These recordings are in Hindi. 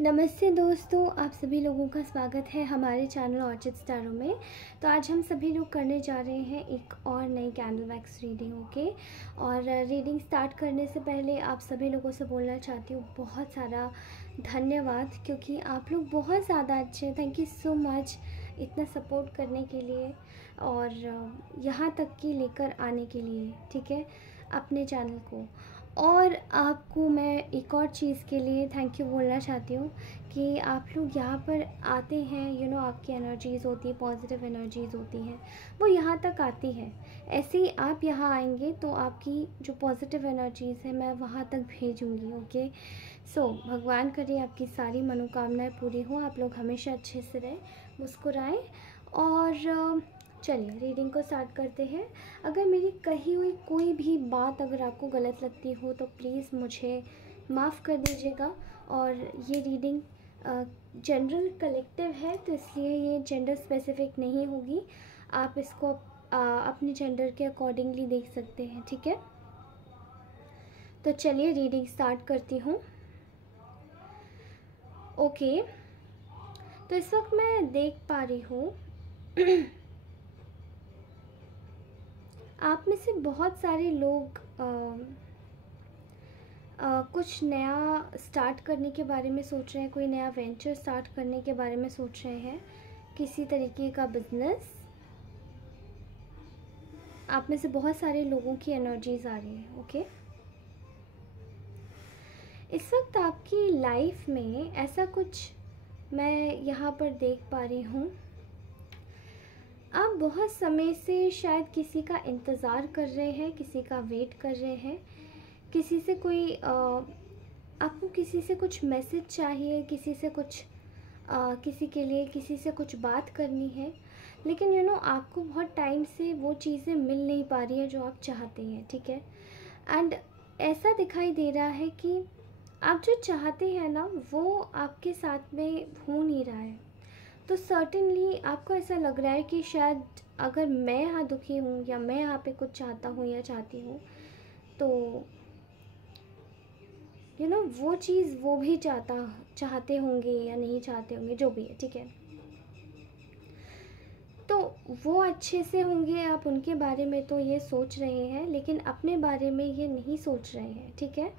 नमस्ते दोस्तों, आप सभी लोगों का स्वागत है हमारे चैनल ऑर्चिड स्टारों में। तो आज हम सभी लोग करने जा रहे हैं एक और नई कैंडल वैक्स रीडिंग। ओके, और रीडिंग स्टार्ट करने से पहले आप सभी लोगों से बोलना चाहती हूँ बहुत सारा धन्यवाद, क्योंकि आप लोग बहुत ज़्यादा अच्छे हैं। थैंक यू सो मच इतना सपोर्ट करने के लिए और यहाँ तक की लेकर आने के लिए, ठीक है, अपने चैनल को। और आपको मैं एक और चीज़ के लिए थैंक यू बोलना चाहती हूँ कि आप लोग यहाँ पर आते हैं, आपकी एनर्जीज़ होती है, पॉजिटिव एनर्जीज़ होती हैं, वो यहाँ तक आती है। ऐसे ही आप यहाँ आएंगे तो आपकी जो पॉजिटिव एनर्जीज़ है मैं वहाँ तक भेजूँगी। ओके, सो भगवान करे आपकी सारी मनोकामनाएं पूरी हो, आप लोग हमेशा अच्छे से रहें, मुस्कुराएं। और चलिए रीडिंग को स्टार्ट करते हैं। अगर मेरी कही हुई कोई भी बात अगर आपको गलत लगती हो तो प्लीज़ मुझे माफ़ कर दीजिएगा। और ये रीडिंग जनरल कलेक्टिव है, तो इसलिए ये जेंडर स्पेसिफिक नहीं होगी। आप इसको अपने जेंडर के अकॉर्डिंगली देख सकते हैं, ठीक है। तो चलिए रीडिंग स्टार्ट करती हूँ। ओके, तो इस वक्त मैं देख पा रही हूँ आप में से बहुत सारे लोग कुछ नया स्टार्ट करने के बारे में सोच रहे हैं, कोई नया वेंचर स्टार्ट करने के बारे में सोच रहे हैं, किसी तरीके का बिजनेस। आप में से बहुत सारे लोगों की एनर्जीज आ रही हैं। ओके, इस वक्त आपकी लाइफ में ऐसा कुछ मैं यहाँ पर देख पा रही हूँ। आप बहुत समय से शायद किसी का इंतज़ार कर रहे हैं, किसी का वेट कर रहे हैं, किसी से कोई आपको किसी से कुछ मैसेज चाहिए, किसी से कुछ किसी के लिए किसी से कुछ बात करनी है, लेकिन आपको बहुत टाइम से वो चीज़ें मिल नहीं पा रही हैं जो आप चाहते हैं, ठीक है। एंड ऐसा दिखाई दे रहा है कि आप जो चाहते हैं ना वो आपके साथ में हो नहीं रहा है। तो सर्टेनली आपको ऐसा लग रहा है कि शायद अगर मैं यहाँ दुखी हूँ या मैं यहाँ पे कुछ चाहता हूँ या चाहती हूँ तो वो चीज़ वो भी चाहते होंगे या नहीं चाहते होंगे, जो भी है, ठीक है। तो वो अच्छे से होंगे, आप उनके बारे में तो ये सोच रहे हैं, लेकिन अपने बारे में ये नहीं सोच रहे हैं, ठीक है।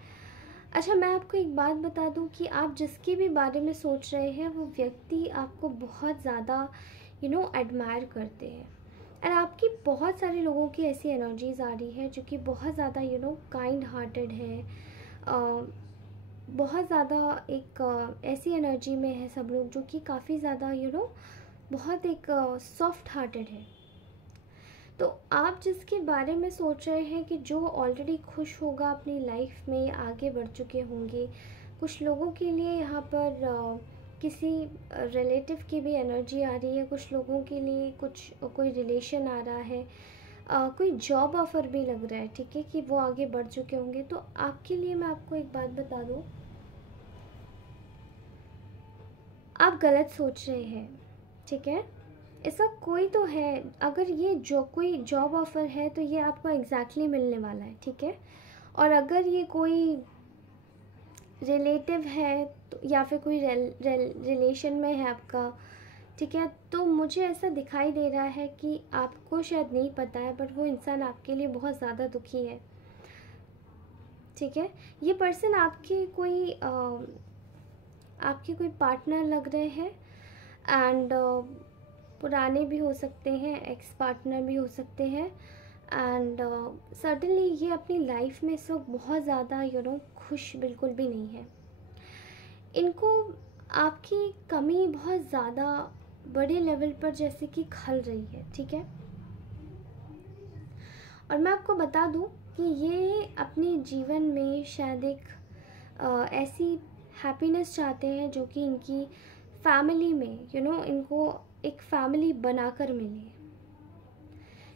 अच्छा, मैं आपको एक बात बता दूं कि आप जिसके भी बारे में सोच रहे हैं वो व्यक्ति आपको बहुत ज़्यादा एडमायर करते हैं। और आपकी बहुत सारे लोगों की ऐसी एनर्जीज़ आ रही है जो कि बहुत ज़्यादा काइंड हार्टेड है, बहुत ज़्यादा एक ऐसी एनर्जी में है सब लोग जो कि काफ़ी ज़्यादा बहुत एक सॉफ्ट हार्टेड है। तो आप जिसके बारे में सोच रहे हैं कि जो ऑलरेडी खुश होगा अपनी लाइफ में, आगे बढ़ चुके होंगे, कुछ लोगों के लिए यहाँ पर किसी रिलेटिव की भी एनर्जी आ रही है, कुछ लोगों के लिए कोई रिलेशन आ रहा है, कोई जॉब ऑफ़र भी लग रहा है, ठीक है, कि वो आगे बढ़ चुके होंगे। तो आपके लिए मैं आपको एक बात बता दूँ, आप गलत सोच रहे हैं, ठीक है। ऐसा कोई तो है, अगर ये कोई जॉब ऑफ़र है तो ये आपको एग्जैक्टली मिलने वाला है, ठीक है। और अगर ये कोई रिलेटिव है तो या फिर कोई रिलेशन में है आपका, ठीक है, तो मुझे ऐसा दिखाई दे रहा है कि आपको शायद नहीं पता है बट वो इंसान आपके लिए बहुत ज़्यादा दुखी है, ठीक है। ये पर्सन आपके कोई पार्टनर लग रहे हैं, एंड पुराने भी हो सकते हैं, एक्स पार्टनर भी हो सकते हैं। एंड सर्टेनली ये अपनी लाइफ में इस वक्त बहुत ज़्यादा खुश बिल्कुल भी नहीं है। इनको आपकी कमी बहुत ज़्यादा बड़े लेवल पर जैसे कि खल रही है, ठीक है। और मैं आपको बता दूं कि ये अपने जीवन में शायद एक ऐसी हैप्पीनेस चाहते हैं जो कि इनकी फैमिली में इनको एक फैमिली बनाकर मिले,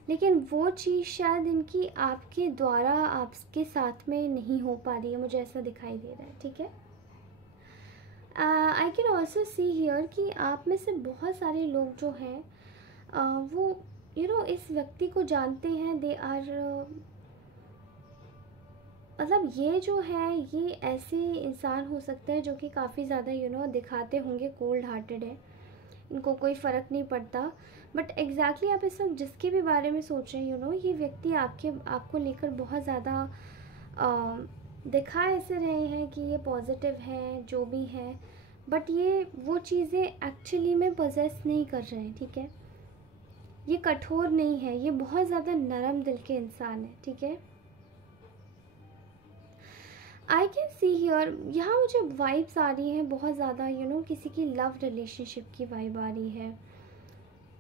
लेकिन वो चीज़ शायद इनकी आपके द्वारा आपके साथ में नहीं हो पा रही है, मुझे ऐसा दिखाई दे रहा है, ठीक है। I can also see here कि आप में से बहुत सारे लोग जो हैं वो इस व्यक्ति को जानते हैं। दे आर मतलब ये जो है ये ऐसे इंसान हो सकते हैं जो कि काफ़ी ज़्यादा दिखाते होंगे कोल्ड हार्टेड है, इनको कोई फ़र्क नहीं पड़ता, बट एग्जैक्टली आप इस वक्त जिसके भी बारे में सोच रहे हैं ये व्यक्ति आपको लेकर बहुत ज़्यादा दिखा ऐसे रहे हैं कि ये पॉजिटिव है जो भी है, बट ये वो चीज़ें एक्चुअली में पोजेस नहीं कर रहे हैं, ठीक है। ये कठोर नहीं है, ये बहुत ज़्यादा नरम दिल के इंसान है, ठीक है। आई कैन सी हियर, यहाँ मुझे वाइब्स आ रही हैं बहुत ज़्यादा किसी की लव रिलेशनशिप की वाइब आ रही है।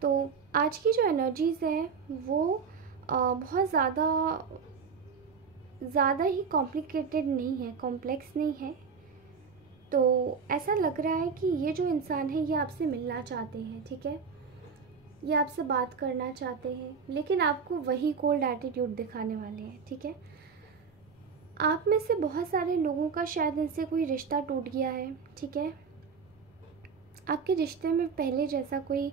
तो आज की जो एनर्जीज़ है वो बहुत ज़्यादा ही कॉम्प्लिकेटेड नहीं है, कॉम्प्लेक्स नहीं है। तो ऐसा लग रहा है कि ये जो इंसान है ये आपसे मिलना चाहते हैं, ठीक है, ये आपसे बात करना चाहते हैं, लेकिन आपको वही कोल्ड एटीट्यूड दिखाने वाले हैं, ठीक है। आप में से बहुत सारे लोगों का शायद इनसे कोई रिश्ता टूट गया है, ठीक है। आपके रिश्ते में पहले जैसा कोई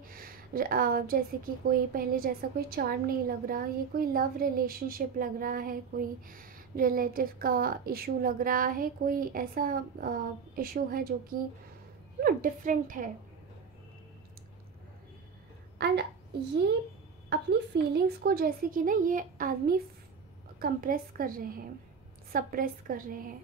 जैसे कि कोई पहले जैसा कोई चार्म नहीं लग रहा, ये कोई लव रिलेशनशिप लग रहा है, कोई रिलेटिव का इशू लग रहा है, कोई ऐसा इशू है जो कि डिफरेंट है। एंड ये अपनी फीलिंग्स को जैसे कि ये आदमी कंप्रेस कर रहे हैं, सप्रेस कर रहे हैं,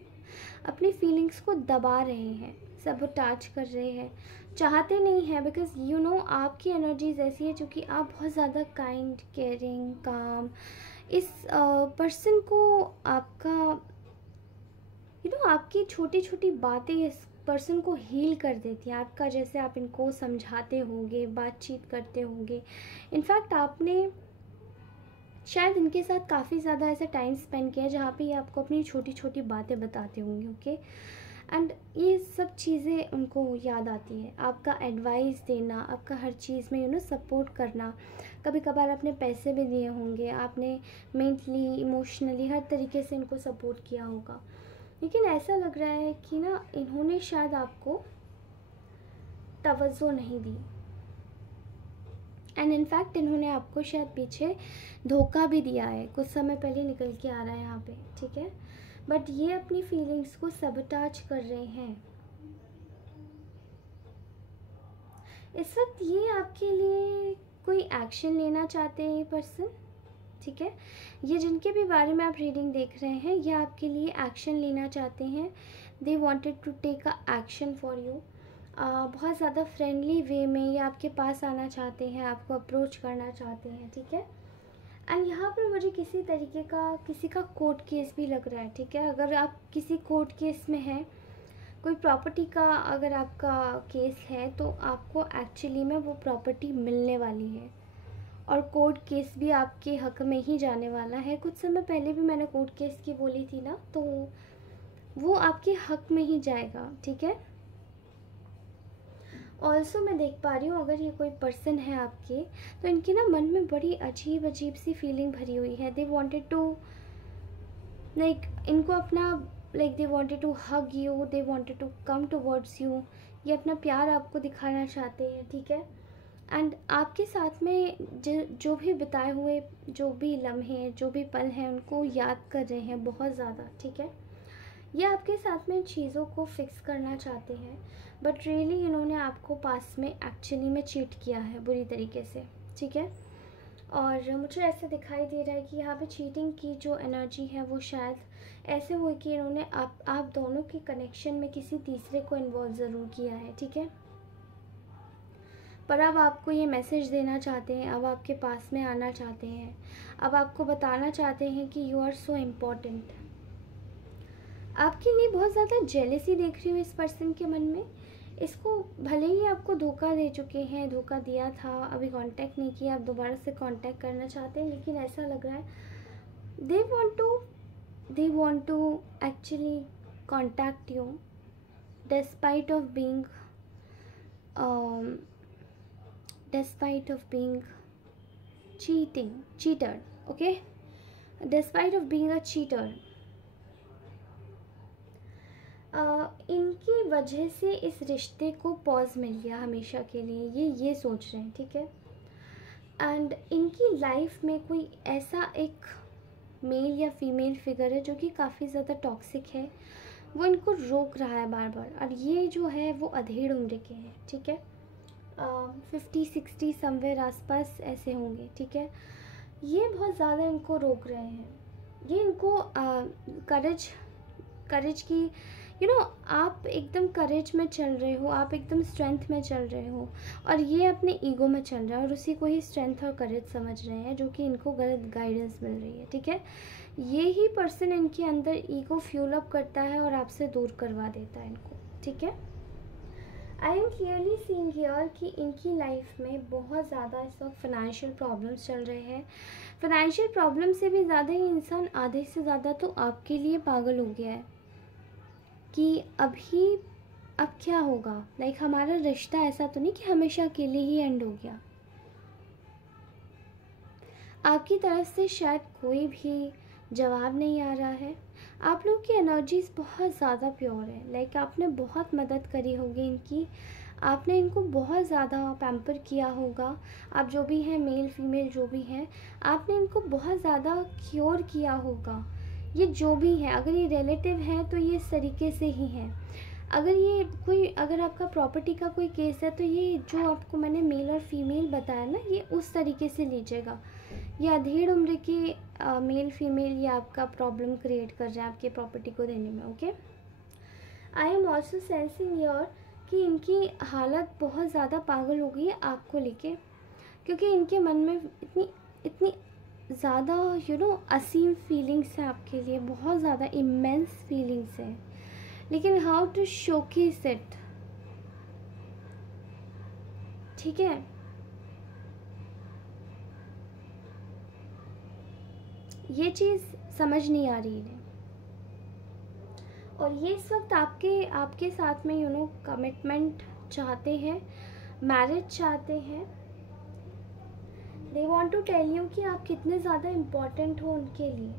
अपनी फीलिंग्स को दबा रहे हैं, सबोटाज कर रहे हैं, चाहते नहीं हैं, बिकॉज आपकी एनर्जीज ऐसी है जो कि आप बहुत ज़्यादा काइंड, केयरिंग, काम, इस पर्सन को आपका आपकी छोटी छोटी बातें इस पर्सन को हील कर देती हैं। आपका जैसे आप इनको समझाते होंगे, बातचीत करते होंगे, इनफैक्ट आपने शायद इनके साथ काफ़ी ज़्यादा ऐसा टाइम स्पेंड किया जहाँ पे ये आपको अपनी छोटी छोटी बातें बताते होंगे, ओके। एंड ये सब चीज़ें उनको याद आती है, आपका एडवाइस देना, आपका हर चीज़ में सपोर्ट करना, कभी कभार आपने पैसे भी दिए होंगे, आपने मेंटली, इमोशनली हर तरीके से इनको सपोर्ट किया होगा, लेकिन ऐसा लग रहा है कि इन्होंने शायद आपको तवज्जो नहीं दी, एंड इनफैक्ट इन्होंने आपको शायद पीछे धोखा भी दिया है, कुछ समय पहले निकल के आ रहा है यहाँ पे, ठीक है। बट ये अपनी फीलिंग्स को सबटाच कर रहे हैं। इस वक्त ये आपके लिए कोई एक्शन लेना चाहते हैं ये पर्सन, ठीक है। ये जिनके भी बारे में आप रीडिंग देख रहे हैं ये आपके लिए एक्शन लेना चाहते हैं। They wanted to take a action for you. बहुत ज़्यादा फ्रेंडली वे में ये आपके पास आना चाहते हैं, आपको अप्रोच करना चाहते हैं, ठीक है। एंड यहाँ पर मुझे किसी तरीके का किसी का कोर्ट केस भी लग रहा है, ठीक है। अगर आप किसी कोर्ट केस में हैं, कोई प्रॉपर्टी का अगर आपका केस है तो आपको एक्चुअली में वो प्रॉपर्टी मिलने वाली है, और कोर्ट केस भी आपके हक में ही जाने वाला है। कुछ समय पहले भी मैंने कोर्ट केस की बोली थी ना, तो वो आपके हक में ही जाएगा, ठीक है। ऑल्सो मैं देख पा रही हूँ अगर ये कोई पर्सन है आपके, तो इनके मन में बड़ी अजीब अजीब सी फीलिंग भरी हुई है। दे वांटेड टू इनको अपना they wanted to hug you, they wanted to come towards you. ये अपना प्यार आपको दिखाना चाहते हैं, ठीक है। एंड आपके साथ में जो भी बिताए हुए जो भी लम्हे, जो भी पल हैं, उनको याद कर रहे हैं बहुत ज़्यादा, ठीक है। ये आपके साथ में चीज़ों को फिक्स करना चाहते हैं, बट रियली इन्होंने आपको पास में एक्चुअली में चीट किया है बुरी तरीके से, ठीक है। और मुझे ऐसा दिखाई दे रहा है कि यहाँ पे चीटिंग की जो एनर्जी है वो शायद ऐसे हुई कि इन्होंने आप दोनों के कनेक्शन में किसी तीसरे को इन्वॉल्व ज़रूर किया है, ठीक है। पर अब आपको ये मैसेज देना चाहते हैं, अब आपके पास में आना चाहते हैं, अब आपको बताना चाहते हैं कि यू आर सो इम्पॉर्टेंट। आपके लिए बहुत ज़्यादा जेलेसी देख रही हूँ इस पर्सन के मन में। इसको भले ही आपको धोखा दे चुके हैं, धोखा दिया था, अभी कांटेक्ट नहीं किया, आप दोबारा से कांटेक्ट करना चाहते हैं, लेकिन ऐसा लग रहा है they want to actually contact you despite of being cheater, okay, despite of being a cheater, इनकी वजह से इस रिश्ते को पॉज मिल गया हमेशा के लिए, ये सोच रहे हैं, ठीक है। एंड इनकी लाइफ में कोई ऐसा एक मेल या फीमेल फिगर है जो कि काफ़ी ज़्यादा टॉक्सिक है, वो इनको रोक रहा है बार बार। और ये जो है वो अधेड़ उम्र के हैं, ठीक है, 50-60 समवेयर आसपास ऐसे होंगे, ठीक है। ये बहुत ज़्यादा इनको रोक रहे हैं, ये इनको करेज की आप एकदम करेज में चल रहे हो, आप एकदम स्ट्रेंथ में चल रहे हो, और ये अपने ईगो में चल रहा है और उसी को ही स्ट्रेंथ और करेज समझ रहे हैं, जो कि इनको गलत गाइडेंस मिल रही है, ठीक है। ये ही पर्सन इनके अंदर ईगो फ्यूल अप करता है और आपसे दूर करवा देता है इनको, ठीक है। I am clearly seeing here कि इनकी लाइफ में बहुत ज़्यादा इस वक्त फाइनेंशियल प्रॉब्लम्स चल रहे हैं। फाइनेंशियल प्रॉब्लम से भी ज़्यादा ही इंसान आधे से ज़्यादा तो आपके लिए पागल हो गया है कि अब क्या होगा, लाइक हमारा रिश्ता ऐसा तो नहीं कि हमेशा के लिए ही एंड हो गया। आपकी तरफ से शायद कोई भी जवाब नहीं आ रहा है। आप लोग की एनर्जीज बहुत ज़्यादा प्योर है, लाइक आपने बहुत मदद करी होगी इनकी, आपने इनको बहुत ज़्यादा पैम्पर किया होगा। आप जो भी हैं, मेल फीमेल जो भी हैं, आपने इनको बहुत ज़्यादा क्योर किया होगा। ये जो भी हैं, अगर ये रिलेटिव हैं तो ये इस तरीके से ही हैं। अगर आपका प्रॉपर्टी का कोई केस है तो ये जो आपको मैंने मेल और फीमेल बताया ना, ये उस तरीके से लीजिएगा। ये अधेड़ उम्र के मेल फीमेल ये आपका प्रॉब्लम क्रिएट कर रहे हैं आपके प्रॉपर्टी को देने में, okay. I am also sensing your कि इनकी हालत बहुत ज़्यादा पागल हो गई है आपको लेके, क्योंकि इनके मन में इतनी ज़्यादा असीम फीलिंग्स हैं आपके लिए, बहुत ज़्यादा इमेंस फीलिंग्स हैं, लेकिन हाउ टू शोकेस इट, ठीक है। ये चीज़ समझ नहीं आ रही है, और ये इस वक्त आपके साथ में कमिटमेंट चाहते हैं, मैरिज चाहते हैं। They want to tell you कि आप कितने ज़्यादा इम्पोर्टेंट हो उनके लिए,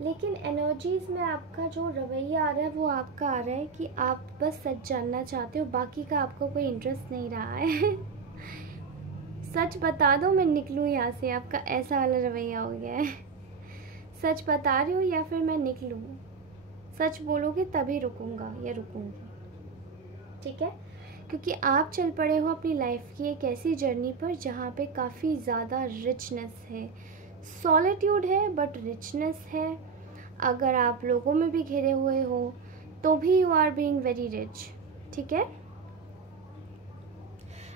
लेकिन एनर्जीज़ में आपका जो रवैया आ रहा है वो आपका आ रहा है कि आप बस सच जानना चाहते हो, बाकी का आपको कोई इंटरेस्ट नहीं रहा है। सच बता दो मैं निकलूँ यहाँ से, आपका ऐसा वाला रवैया हो गया है। सच बता रही हूँ या फिर मैं निकलूँ, सच बोलोगे तभी रुकूंगा या रुकूंगी, ठीक है। क्योंकि आप चल पड़े हो अपनी लाइफ की एक ऐसी जर्नी पर जहाँ पे काफ़ी ज़्यादा रिचनेस है, सॉलिट्यूड है बट रिचनेस है। अगर आप लोगों में भी घिरे हुए हो तो भी you are being very rich, ठीक है।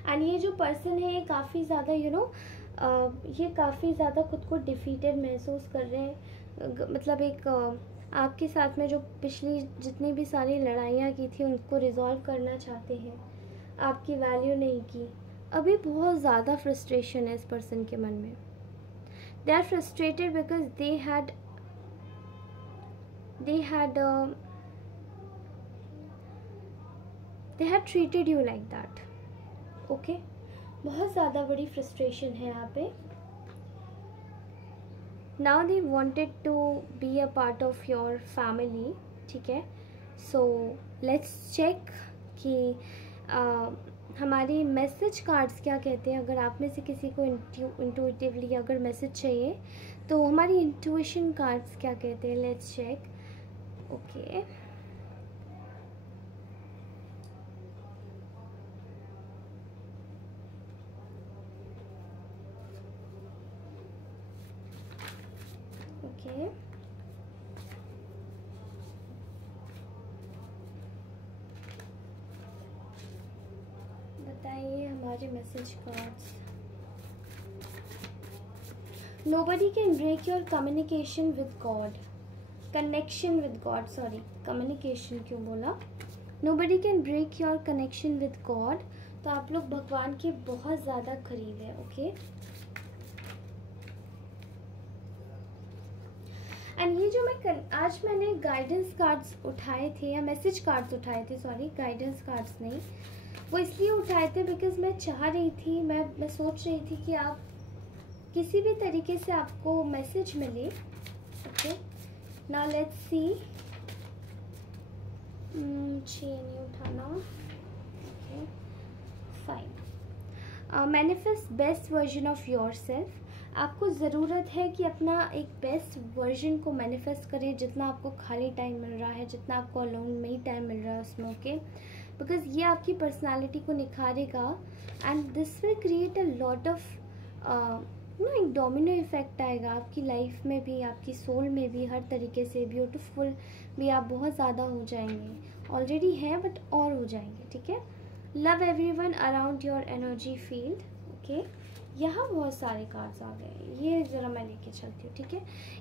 एंड ये जो पर्सन है ये काफ़ी ज़्यादा ये काफ़ी ज़्यादा खुद को डिफीटेड महसूस कर रहे हैं। मतलब एक आपके साथ में जो पिछली जितनी भी सारी लड़ाइयाँ की थी उनको रिजॉल्व करना चाहते हैं, आपकी वैल्यू नहीं की। अभी बहुत ज़्यादा फ्रस्ट्रेशन है इस पर्सन के मन में। They are frustrated because they had treated you like that, okay. बहुत ज़्यादा बड़ी फ्रस्ट्रेशन है यहाँ पे। Now they wanted to be a part of your family, ठीक है। सो लेट्स चेक कि हमारी मैसेज कार्ड्स क्या कहते हैं। अगर आप में से किसी को इंट्यूटिवली अगर मैसेज चाहिए तो हमारी इंट्यूशन कार्ड्स क्या कहते हैं, लेट्स चेक, ओके। ओके, बताइए हमारे message cards. Nobody can break your communication with God, connection with God, sorry communication क्यों बोला, nobody can break your connection with God. तो आप लोग भगवान के बहुत ज़्यादा करीब है, ओके। एंड ये जो आज मैंने गाइडेंस कार्ड्स उठाए थे या मैसेज कार्ड्स उठाए थे, सॉरी गाइडेंस कार्ड्स नहीं, वो इसलिए उठाए थे बिकॉज मैं चाह रही थी, मैं सोच रही थी कि आप किसी भी तरीके से आपको मैसेज मिले, ओके। नाउ लेट्स सी, नहीं उठाना, okay fine. Manifest best version of your self. आपको ज़रूरत है कि अपना एक बेस्ट वर्जन को मैनिफेस्ट करें, जितना आपको खाली टाइम मिल रहा है, जितना आपको अलोन में ही टाइम मिल रहा है उसमें, ओके। बिकॉज ये आपकी पर्सनालिटी को निखारेगा and this will create a lot of एक डोमिनो इफेक्ट आएगा आपकी लाइफ में भी, आपकी सोल में भी, हर तरीके से ब्यूटीफुल भी आप बहुत ज़्यादा हो जाएंगे, ऑलरेडी हैं बट और हो जाएंगे, ठीक है। Love everyone around your energy field, okay. यहाँ बहुत सारे कार्ड्स आ गए, ये ज़रा मैं लेके चलती हूँ, ठीक है।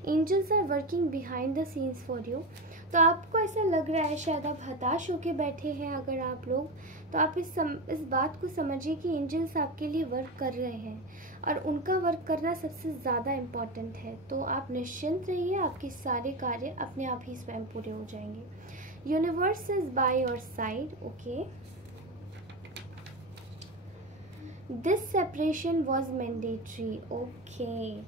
Angels are working behind the scenes for you. तो आपको ऐसा लग रहा है शायद आप हताश होके बैठे हैं अगर आप लोग, तो आप इस बात को समझिए कि एंजल्स आपके लिए वर्क कर रहे हैं और उनका वर्क करना सबसे ज़्यादा इम्पॉर्टेंट है। तो आप निश्चिंत रहिए, आपके सारे कार्य अपने आप ही स्वयं पूरे हो जाएंगे। Universe is by your side, okay. This separation was mandatory, okay.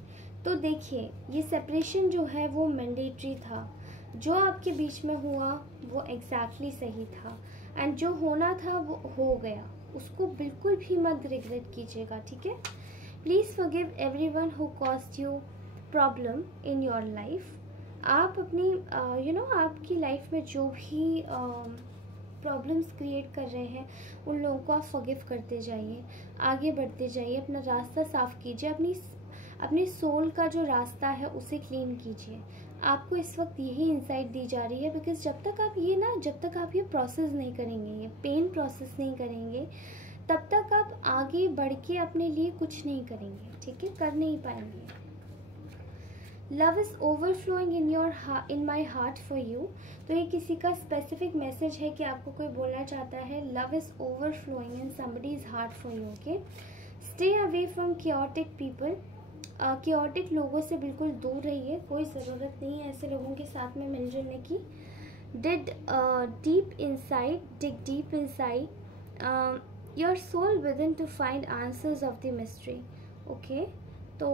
तो देखिए ये सेपरेशन जो है वो मैंडेटरी था, जो आपके बीच में हुआ वो एग्जैक्टली सही था एंड जो होना था वो हो गया, उसको बिल्कुल भी मत रिग्रेट कीजिएगा, ठीक है। Please forgive everyone who cost you problem in your life. आप अपनी आपकी लाइफ में जो भी प्रॉब्लम्स क्रिएट कर रहे हैं उन लोगों को आप फॉरगिव करते जाइए, आगे बढ़ते जाइए, अपना रास्ता साफ कीजिए, अपनी सोल का जो रास्ता है उसे क्लीन कीजिए। आपको इस वक्त यही इंसाइट दी जा रही है, बिकॉज जब तक आप ये प्रोसेस नहीं करेंगे, ये पेन प्रोसेस नहीं करेंगे, तब तक आप आगे बढ़ के अपने लिए कुछ नहीं करेंगे, ठीक है, कर नहीं पाएंगे। Love is overflowing in my heart for you. तो ये किसी का स्पेसिफिक मैसेज है कि आपको कोई बोलना चाहता है, love is overflowing in somebody's heart for you, okay. Stay away from chaotic people. chaotic लोगों से बिल्कुल दूर रहिए, कोई ज़रूरत नहीं है ऐसे लोगों के साथ में मिलजुलने की। dig deep inside your soul within to find answers of the mystery, okay। तो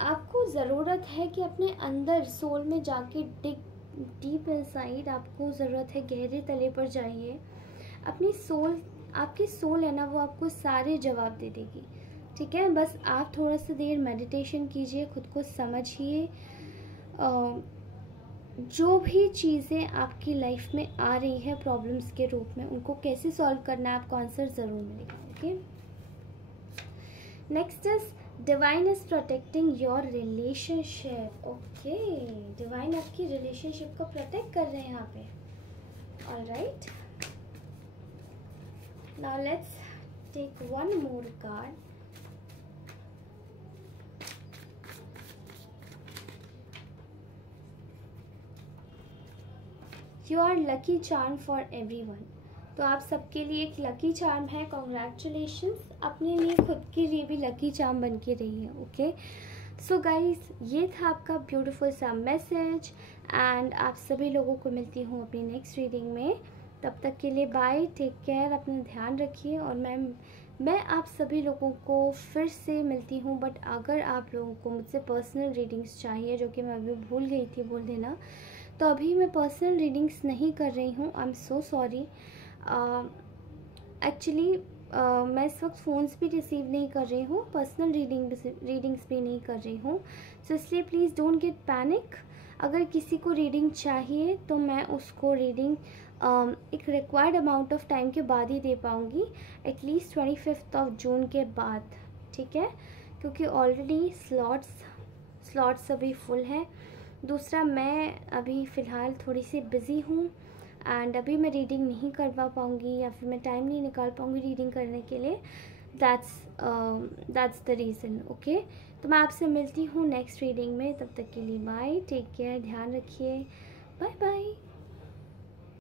आपको ज़रूरत है कि अपने अंदर सोल में जाके डीप इनसाइड, आपको ज़रूरत है गहरे तले पर जाइए। अपनी सोल, आपकी सोल है ना, वो आपको सारे जवाब दे देगी, ठीक है। बस आप थोड़ा सा देर मेडिटेशन कीजिए, खुद को समझिए, जो भी चीज़ें आपकी लाइफ में आ रही है प्रॉब्लम्स के रूप में, उनको कैसे सॉल्व करना है आपको आंसर ज़रूर मिलेगा, okay. Next is divine is protecting your relationship, okay. Divine आपकी रिलेशनशिप को प्रोटेक्ट कर रहे हैं यहाँ पे, alright. Now let's take one more card. You are lucky charm for everyone. तो आप सबके लिए एक लकी चार्म है, कॉन्ग्रेचुलेशंस। अपने लिए, खुद के लिए भी लकी चार्म बन के रही है, ओके। सो गाइस, ये था आपका ब्यूटीफुल सा मैसेज एंड आप सभी लोगों को मिलती हूँ अपनी नेक्स्ट रीडिंग में। तब तक के लिए बाय, टेक केयर, अपना ध्यान रखिए। और मैं आप सभी लोगों को फिर से मिलती हूँ, बट अगर आप लोगों को मुझसे पर्सनल रीडिंग्स चाहिए, जो कि मैं अभी भूल गई थी बोल देना, तो अभी मैं पर्सनल रीडिंग्स नहीं कर रही हूँ, I am so sorry. Actually मैं इस वक्त फ़ोन्स भी रिसीव नहीं कर रही हूँ, पर्सनल रीडिंग्स भी नहीं कर रही हूँ, सो इसलिए प्लीज़ डोंट गेट पैनिक। अगर किसी को रीडिंग चाहिए तो मैं उसको रीडिंग एक रिक्वायर्ड अमाउंट ऑफ टाइम के बाद ही दे पाऊँगी, एटलीस्ट 25 जून के बाद, ठीक है, क्योंकि ऑलरेडी स्लॉट्स अभी फुल हैं। दूसरा, मैं अभी फ़िलहाल थोड़ी सी बिज़ी हूँ एंड अभी मैं रीडिंग नहीं करवा पाऊँगी या फिर मैं टाइम नहीं निकाल पाऊँगी रीडिंग करने के लिए। That's the reason, okay. तो मैं आपसे मिलती हूँ नेक्स्ट रीडिंग में, तब तक के लिए बाय, टेक केयर, ध्यान रखिए, बाय बाय।